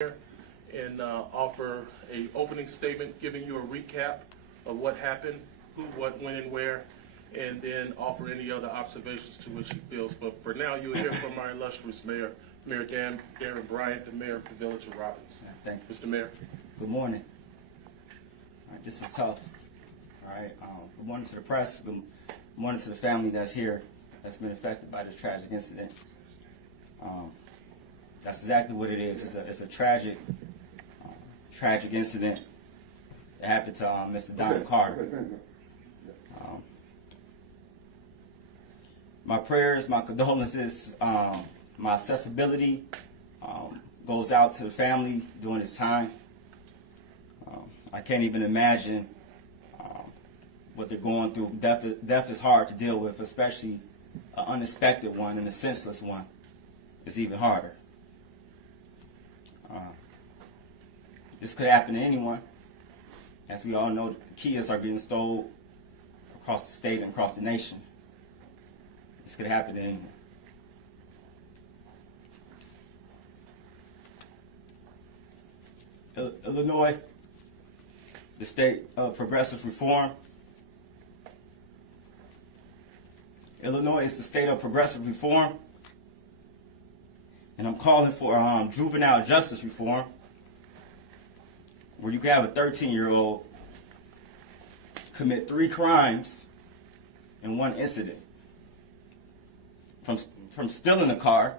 and offer a opening statement giving you a recap of what happened, who, what, when, and where, and then offer any other observations to which he feels. But for now, you'll hear from our illustrious mayor, Mayor Darren Bryant, the mayor of the village of Robbins. Thank you. Mr. Mayor. Good morning. All right, this is tough. All right. Good morning to the press. Good morning to the family that's here, that's been affected by this tragic incident. That's exactly what it is. It's a tragic incident that happened to Mr. Don Carter. My prayers, my condolences, my accessibility goes out to the family during this time. I can't even imagine what they're going through. Death is hard to deal with, especially an unexpected one and a senseless one. It's even harder. This could happen to anyone. As we all know, the kids are getting stolen across the state and across the nation. This could happen to anyone. Illinois, the state of progressive reform. Illinois is the state of progressive reform. And I'm calling for juvenile justice reform, where you can have a 13-year-old commit 3 crimes in 1 incident. From stealing a car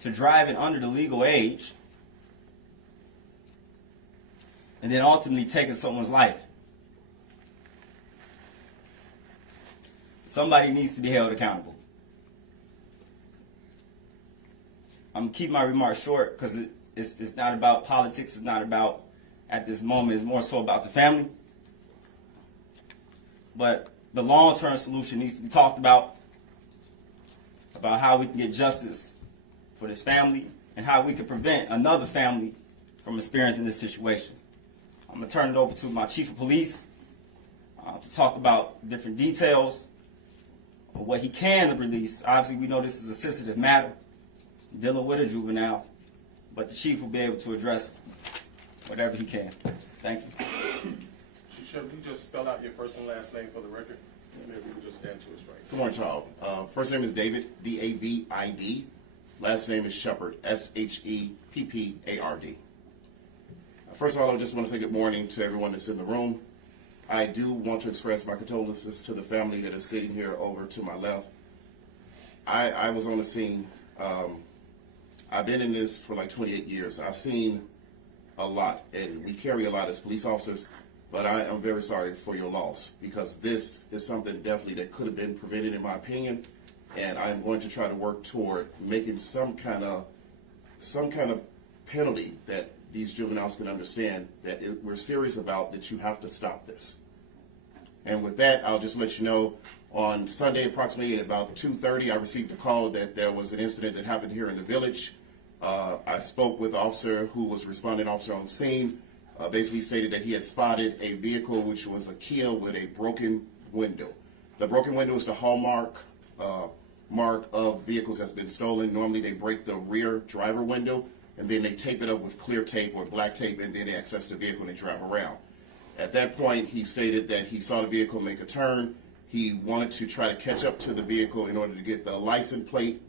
to driving under the legal age, and then ultimately taking someone's life. Somebody needs to be held accountable. I'm going to keep my remarks short because it's not about politics. It's not about, at this moment, it's more so about the family. But the long-term solution needs to be talked about how we can get justice for this family and how we can prevent another family from experiencing this situation. I'm going to turn it over to my chief of police to talk about different details of what he can release. Obviously, we know this is a sensitive matter, dealing with a juvenile, but the chief will be able to address whatever he can. Thank you. Chief Shepard, can you just spell out your first and last name for the record? Maybe we can just stand to his right. Good morning, child. First name is David, D-A-V-I-D. Last name is Shepard, S-H-E-P-P-A-R-D. First of all, I just want to say good morning to everyone that's in the room. I do want to express my condolences to the family that is sitting here over to my left. I was on the scene. I've been in this for like 28 years. I've seen a lot, and we carry a lot as police officers, but I am very sorry for your loss, because this is something definitely that could have been prevented, in my opinion, and I am going to try to work toward making some kind of penalty that these juveniles can understand that we're serious about, that you have to stop this. And with that, I'll just let you know, on Sunday, approximately at about 2:30, I received a call that there was an incident that happened here in the village. I spoke with the officer who was responding officer on scene. Basically stated that he had spotted a vehicle which was a Kia with a broken window. The broken window is the hallmark mark of vehicles that's been stolen. Normally they break the rear driver window, and then they tape it up with clear tape or black tape, and then they access the vehicle and they drive around. At that point, he stated that he saw the vehicle make a turn. He wanted to try to catch up to the vehicle in order to get the license plate.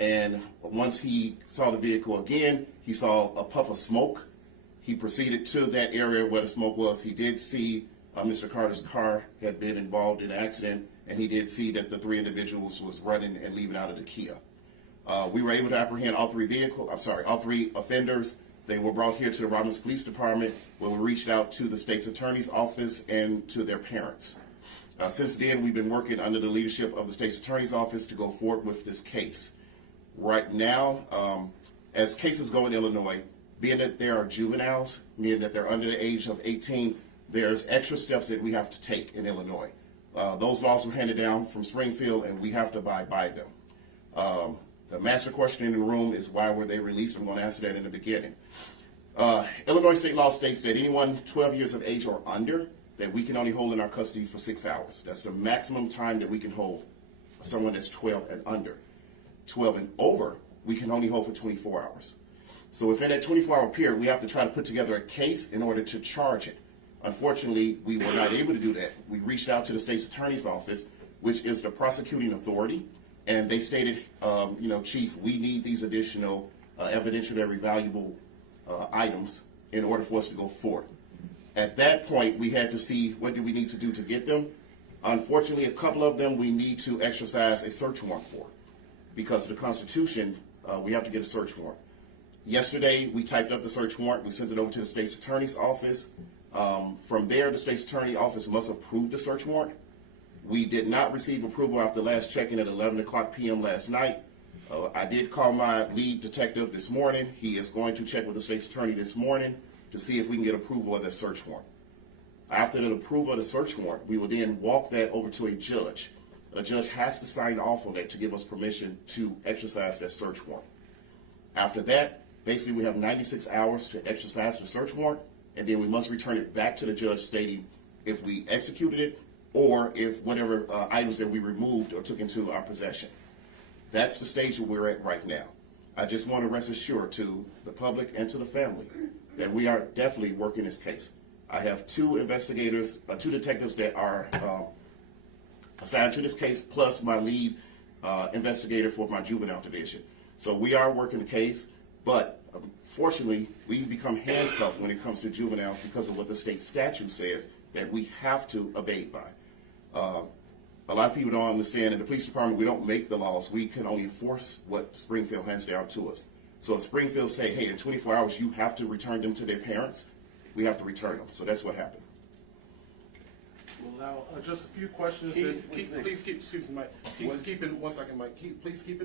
And once he saw the vehicle again, he saw a puff of smoke. He proceeded to that area where the smoke was. He did see Mr. Carter's car had been involved in an accident, and he did see that the 3 individuals was running and leaving out of the Kia. We were able to apprehend all 3 offenders. They were brought here to the Robbins Police Department, where we reached out to the state's attorney's office and to their parents. Since then, we've been working under the leadership of the state's attorney's office to go forward with this case. Right now, as cases go in Illinois, being that there are juveniles, meaning that they're under the age of 18, there's extra steps that we have to take in Illinois. Those laws were handed down from Springfield, and we have to abide by them. The master question in the room is, why were they released? I'm going to answer that in the beginning. Illinois state law states that anyone 12 years of age or under, that we can only hold in our custody for 6 hours. That's the maximum time that we can hold someone that's 12 and under. 12 and over, we can only hold for 24 hours. So within that 24-hour period, we have to try to put together a case in order to charge it. Unfortunately, we were not able to do that. We reached out to the state's attorney's office, which is the prosecuting authority, and they stated, Chief, we need these additional evidentiary valuable items in order for us to go forward. At that point, we had to see what do we need to do to get them. Unfortunately, a couple of them we need to exercise a search warrant for. Because of the Constitution, we have to get a search warrant. Yesterday, we typed up the search warrant. We sent it over to the state's attorney's office. From there, the state's attorney's office must approve the search warrant. We did not receive approval after last check-in at 11 o'clock p.m. last night. I did call my lead detective this morning. He is going to check with the state's attorney this morning to see if we can get approval of that search warrant. After the approval of the search warrant, we will then walk that over to a judge. A judge has to sign off on that to give us permission to exercise that search warrant. After that, basically we have 96 hours to exercise the search warrant, and then we must return it back to the judge stating if we executed it or if whatever items that we removed or took into our possession. That's the stage that we're at right now. I just want to rest assured to the public and to the family that we are definitely working this case. I have two detectives that are assigned to this case, plus my lead investigator for my juvenile division. So we are working the case, but fortunately, we become handcuffed when it comes to juveniles because of what the state statute says that we have to abide by. A lot of people don't understand, in the police department, we don't make the laws. We can only enforce what Springfield hands down to us. So if Springfield say, hey, in 24 hours, you have to return them to their parents, we have to return them. So that's what happened. Well, now, just a few questions. Please keep in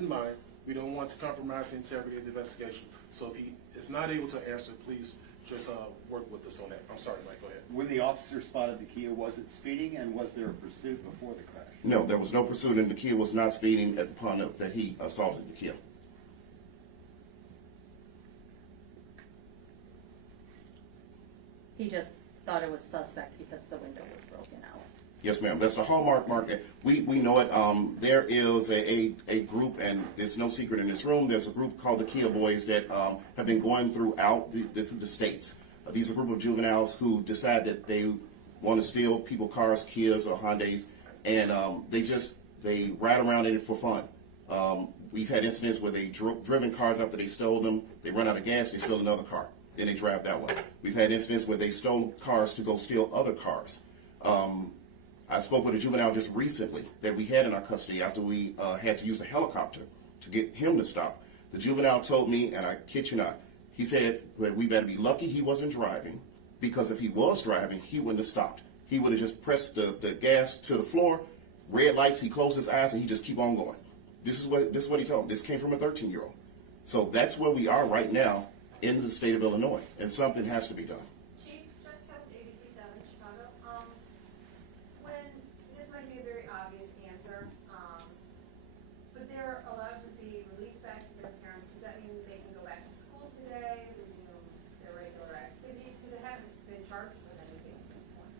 mind, we don't want to compromise the integrity of the investigation. So if he is not able to answer, please just work with us on that. I'm sorry, Mike, go ahead. When the officer spotted the Kia, was it speeding, and was there a pursuit before the crash? No, there was no pursuit, and the Kia was not speeding at the point that he assaulted the Kia. He just thought it was suspect because the window was broken out. Yes, ma'am. That's a hallmark market. We know it. There is a group, and it's no secret in this room, there's a group called the Kia Boys that have been going throughout the states. These are a group of juveniles who decide that they want to steal people cars, Kias or Hyundais, and they ride around in it for fun. We've had incidents where they driven cars after they stole them, they run out of gas, they steal another car, then they drive that one. We've had incidents where they stole cars to go steal other cars. I spoke with a juvenile just recently that we had in our custody after we had to use a helicopter to get him to stop. The juvenile told me, and I kid you not, he said that we better be lucky he wasn't driving, because if he was driving, he wouldn't have stopped. He would have just pressed the gas to the floor, red lights, he closed his eyes, and he just keep on going. This is what he told me. This came from a 13-year-old. So that's where we are right now in the state of Illinois, and something has to be done. Chief, Jessica with ABC 7 in Chicago. When this might be a very obvious answer, but they're allowed to be released back to their parents. Does that mean they can go back to school today, resume their regular activities? Because they haven't been charged with anything at this point.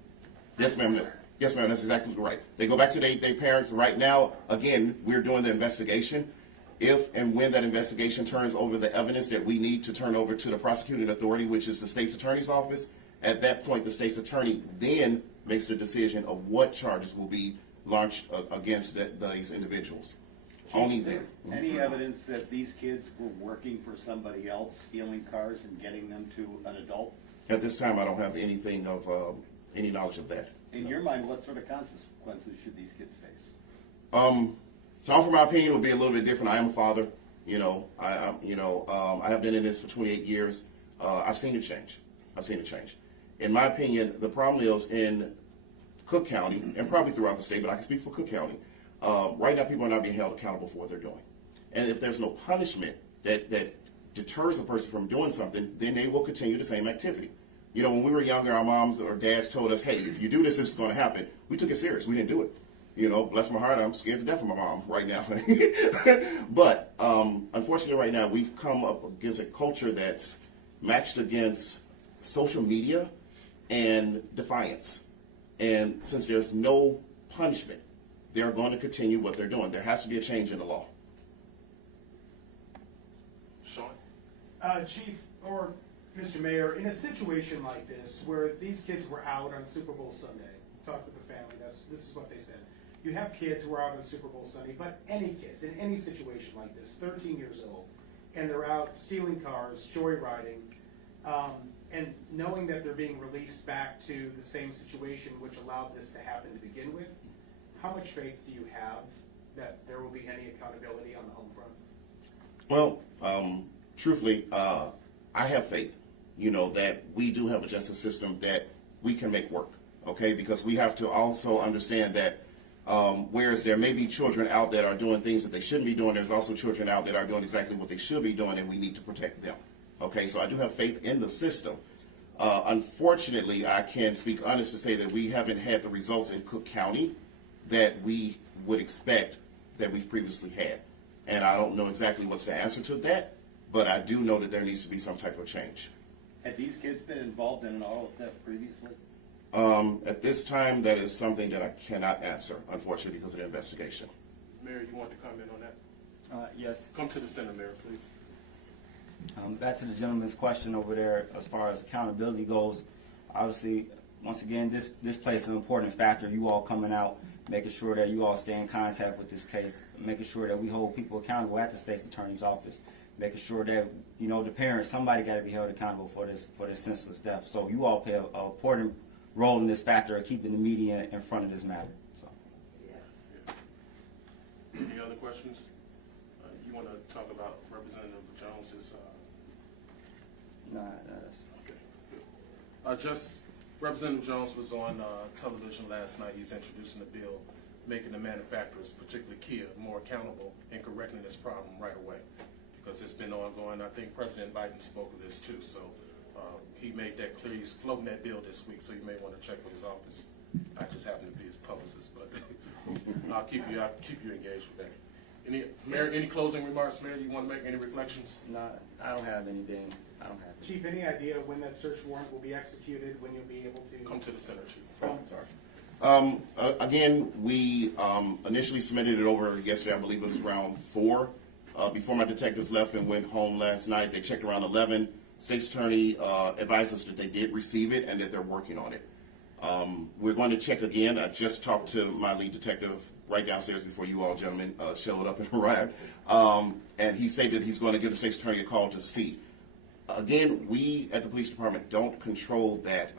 Yes, ma'am. Yes, ma'am. That's exactly right. They go back to their parents. Right now, again, we're doing the investigation. If and when that investigation turns over the evidence that we need to turn over to the prosecuting authority, which is the state's attorney's office, at that point, the state's attorney then makes the decision of what charges will be launched against these individuals. Only then. Any evidence that these kids were working for somebody else, stealing cars and getting them to an adult? At this time, I don't have anything of any knowledge of that. In your mind, what sort of consequences should these kids face? So, for my opinion, will be a little bit different. I am a father. I have been in this for 28 years. I've seen it change. In my opinion, the problem is in Cook County, and probably throughout the state, but I can speak for Cook County. Right now, people are not being held accountable for what they're doing. And if there's no punishment that deters a person from doing something, then they will continue the same activity. When we were younger, our moms or dads told us, hey, if you do this, this is going to happen. We took it serious. We didn't do it. Bless my heart, I'm scared to death of my mom right now. But unfortunately right now, we've come up against a culture that's matched against social media and defiance. And since there's no punishment, they're going to continue what they're doing. There has to be a change in the law. Chief or Mr. Mayor, in a situation like this, where these kids were out on Super Bowl Sunday, talked with the family, this is what they said. You have kids who are out on Super Bowl Sunday, but any kids, in any situation like this, 13 years old, and they're out stealing cars, joyriding, and knowing that they're being released back to the same situation which allowed this to happen to begin with, how much faith do you have that there will be any accountability on the home front? Well, truthfully, I have faith, that we do have a justice system that we can make work, okay? Because we have to also understand that whereas there may be children out that are doing things that they shouldn't be doing, there's also children out that are doing exactly what they should be doing, and we need to protect them, okay? So I do have faith in the system. Unfortunately, I can speak honest to say that we haven't had the results in Cook County that we would expect that we've previously had. And I don't know exactly what's the answer to that, but I do know that there needs to be some type of change. Had these kids been involved in an auto theft previously? At this time, that is something that I cannot answer, unfortunately, because of the investigation. Mayor, you want to comment on that? Yes. Come to the center, Mayor, please. Back to the gentleman's question over there as far as accountability goes. Obviously, once again, this plays an important factor. You all coming out, making sure that you all stay in contact with this case, making sure that we hold people accountable at the state's attorney's office, making sure that, the parents, somebody got to be held accountable for this senseless death. So you all play an important role in this factor of keeping the media in front of this matter. So. Any other questions? You want to talk about Representative Jones's? Nah, that's Okay, good. Just Representative Jones was on television last night. He's introducing a bill making the manufacturers, particularly Kia, more accountable in correcting this problem right away, because it's been ongoing. I think President Biden spoke of this too, so he made that clear. He's floating that bill this week, so you may want to check with his office. I just happen to be his publicist, but I'll keep you engaged with that. Mayor, any closing remarks, Mayor? You want to make any reflections? no, I don't have anything. I don't have anything. Chief, any idea when that search warrant will be executed, when you'll be able to? Come to the center, Chief. Oh, sorry. Again, we initially submitted it over yesterday. I believe it was around 4. Before my detectives left and went home last night, they checked around 11. State's attorney advised us that they did receive it and that they're working on it. We're going to check again. I just talked to my lead detective right downstairs before you all gentlemen showed up and arrived. And he stated he's going to give the state's attorney a call to see. Again, we at the police department don't control that.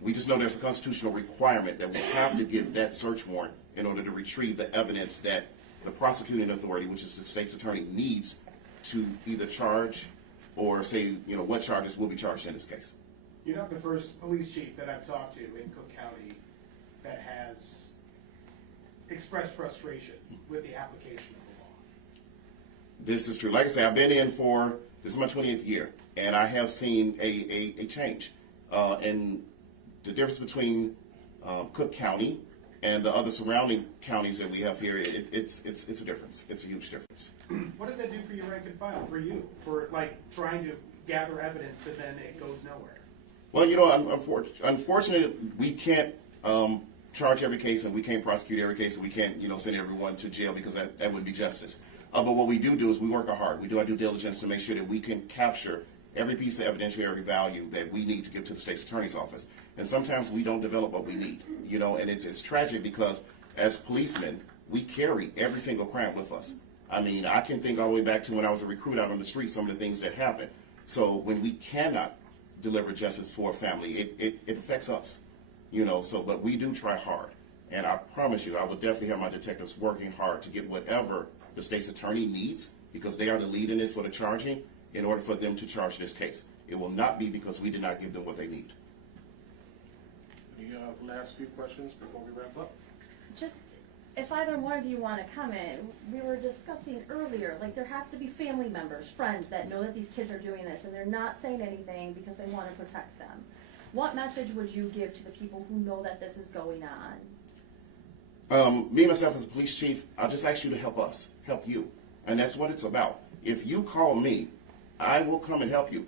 We just know there's a constitutional requirement that we have to give that search warrant in order to retrieve the evidence that the prosecuting authority, which is the state's attorney, needs to either charge or say, what charges will be charged in this case. You're not the first police chief that I've talked to in Cook County that has expressed frustration with the application of the law. This is true. Like I say, I've been in for, this is my 28th year, and I have seen a change. And the difference between Cook County and the other surrounding counties that we have here, it's a difference. It's a huge difference. What does that do for your rank and file, for you, for trying to gather evidence and then it goes nowhere? Well, unfortunately, we can't charge every case and we can't prosecute every case and we can't, send everyone to jail because that wouldn't be justice. But what we do is we work hard. We do our due diligence to make sure that we can capture every piece of evidentiary value that we need to give to the state's attorney's office. And sometimes we don't develop what we need, and it's tragic because as policemen, we carry every single crime with us. I mean, I can think all the way back to when I was a recruit out on the street, some of the things that happened. So when we cannot deliver justice for a family, it affects us, but we do try hard. And I promise you, I will definitely have my detectives working hard to get whatever the state's attorney needs, because they are the lead in this for the charging, in order for them to charge this case. It will not be because we did not give them what they need. Any last few questions before we wrap up? Just, if either one of you want to comment, we were discussing earlier, there has to be family members, friends that know that these kids are doing this and they're not saying anything because they want to protect them. What message would you give to the people who know that this is going on? Me, myself, as a police chief, I'll just ask you to help us, help you. And that's what it's about. If you call me, I will come and help you.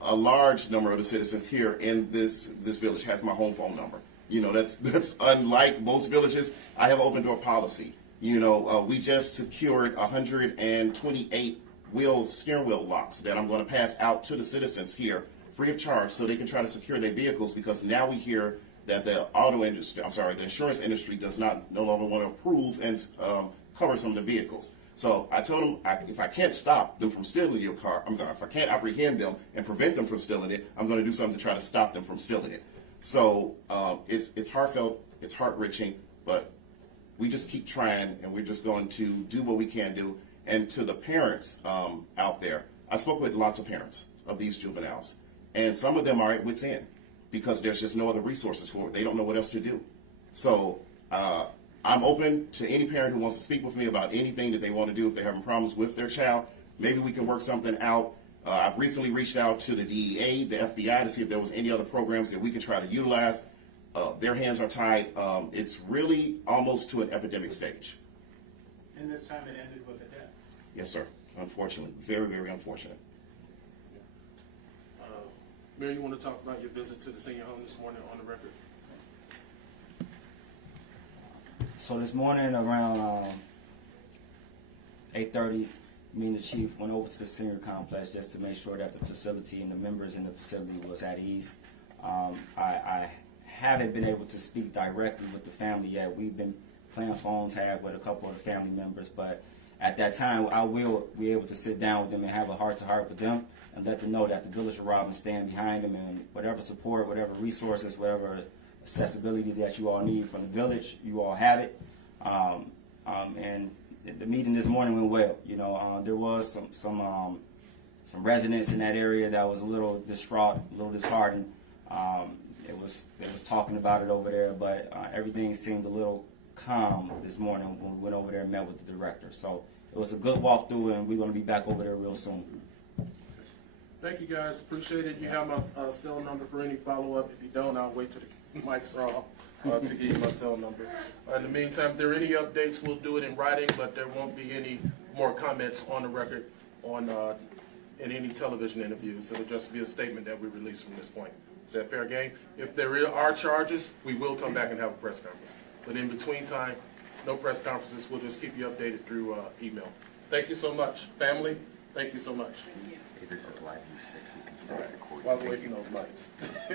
A large number of the citizens here in this village has my home phone number. That's unlike most villages. I have open door policy. We just secured 128 steering wheel locks that I'm going to pass out to the citizens here free of charge so they can try to secure their vehicles, because now we hear that the the insurance industry does no longer want to approve and cover some of the vehicles. So I told them, if I can't stop them from stealing your car, if I can't apprehend them and prevent them from stealing it, I'm going to do something to try to stop them from stealing it. So it's heartfelt, it's heart-wrenching, but we just keep trying, and we're just going to do what we can do. And to the parents out there, I spoke with lots of parents of these juveniles, and some of them are at wit's end because there's just no other resources for it. They don't know what else to do. So I'm open to any parent who wants to speak with me about anything that they want to do if they're having problems with their child. Maybe we can work something out. I've recently reached out to the DEA, the FBI, to see if there was any other programs that we can try to utilize. Their hands are tied. It's really almost to an epidemic stage. And this time it ended with a death. Yes, sir. Unfortunately. Very, very unfortunate. Mary, you want to talk about your visit to the senior home this morning on the record? So this morning around 8:30, me and the chief went over to the senior complex just to make sure that the facility and the members in the facility was at ease. I haven't been able to speak directly with the family yet. We've been playing phone tag with a couple of the family members, but at that time I will be able to sit down with them and have a heart-to-heart with them and let them know that the Village of Robbins stand behind them, and whatever support, whatever resources, whatever accessibility that you all need from the village, you all have it. And the meeting this morning went well. You know, there was some residents in that area that was a little distraught, a little disheartened. It was talking about it over there, but everything seemed a little calm this morning when we went over there and met with the director. So it was a good walkthrough, and we're going to be back over there real soon. Thank you, guys. Appreciate it. You have my cell number for any follow-up. If you don't, I'll wait till the mics are off to give you my cell number. In the meantime, if there are any updates, we'll do it in writing, but there won't be any more comments on the record on in any television interviews. It'll just be a statement that we release from this point. Is that fair game? If there are charges, we will come back and have a press conference. But in between time, no press conferences. We'll just keep you updated through email. Thank you so much. Family, thank you so much. This is live news 6. You can start recording. While we're waiting those mics.